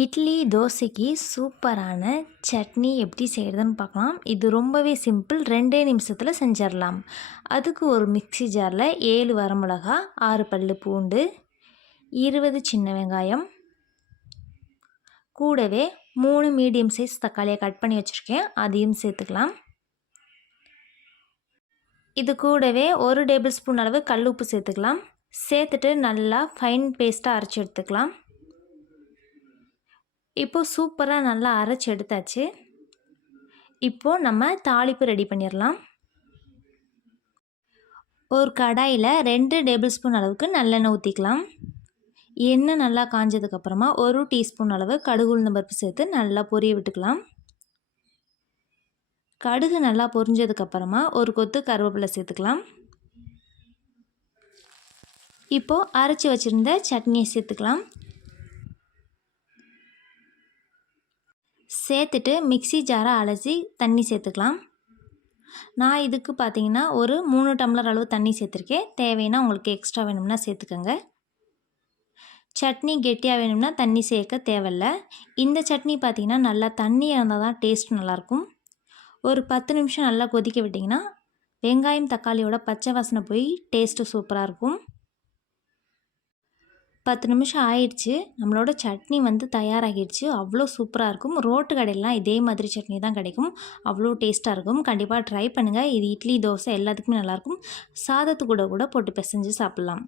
இட்லி, தோசைக்கு சூப்பரான சட்னி எப்படி செய்கிறதுன்னு பார்க்கலாம். இது ரொம்பவே சிம்பிள். 2 நிமிஷத்தில் செஞ்சிடலாம். அதுக்கு ஒரு மிக்ஸி ஜாரில் 7 வரமிளகா, 6 பல்லு பூண்டு, 20 சின்ன வெங்காயம், கூடவே 3 மீடியம் சைஸ் தக்காளியை கட் பண்ணி வச்சுருக்கேன். அதையும் சேர்த்துக்கலாம். இது கூடவே 1 டேபிள் ஸ்பூன் அளவு கல் உப்பு சேர்த்துக்கலாம். சேர்த்துட்டு நல்லா ஃபைன் பேஸ்ட்டாக அரைச்சி எடுத்துக்கலாம். இப்போது சூப்பராக நல்லா அரைச்சி எடுத்தாச்சு. இப்போது நம்ம தாளிப்பு ரெடி பண்ணிடலாம். ஒரு கடாயில் 2 டேபிள் ஸ்பூன் அளவுக்கு நல்லெண்ணெய் ஊற்றிக்கலாம். எண்ணெய் நல்லா காஞ்சதுக்கப்புறமா 1 டீஸ்பூன் அளவு கடுகு உளுந்தம் பருப்பு சேர்த்து நல்லா பொரிய விட்டுக்கலாம். கடுகு நல்லா பொரிஞ்சதுக்கப்புறமா ஒரு கொத்து கருவேப்பிலை சேர்த்துக்கலாம். இப்போது அரைச்சி வச்சுருந்த சட்னியை சேர்த்துக்கலாம். சேர்த்துட்டு மிக்ஸி ஜாரை அலசி தண்ணி சேர்த்துக்கலாம். நான் இதுக்கு பார்த்திங்கன்னா ஒரு 3 டம்ளர் அளவு தண்ணி சேர்த்துருக்கேன். தேவைன்னா உங்களுக்கு எக்ஸ்ட்ரா வேணும்னா சேர்த்துக்கோங்க. சட்னி கெட்டியாக வேணும்னா தண்ணி சேர்க்க தேவையில்ல. இந்த சட்னி பார்த்திங்கன்னா நல்லா தண்ணி இருந்தால் தான் டேஸ்ட் நல்லாயிருக்கும். ஒரு 10 நிமிஷம் நல்லா கொதிக்க விட்டிங்கன்னா வெங்காயம் தக்காளியோட பச்சை வாசனை போய் டேஸ்ட்டு சூப்பராக இருக்கும். 10 நிமிஷம் ஆயிடுச்சு. நம்மளோட சட்னி தயாராகிடுச்சு. அவ்வளோ சூப்பராக இருக்கும். ரோட்டு கடையிலாம் இதே மாதிரி சட்னி தான் கிடைக்கும். அவ்வளோ டேஸ்ட்டாக இருக்கும். கண்டிப்பாக ட்ரை பண்ணுங்கள். இது இட்லி, தோசை எல்லாத்துக்குமே நல்லாயிருக்கும். சாதத்து கூட போட்டு பிசைஞ்சு சாப்பிட்லாம்.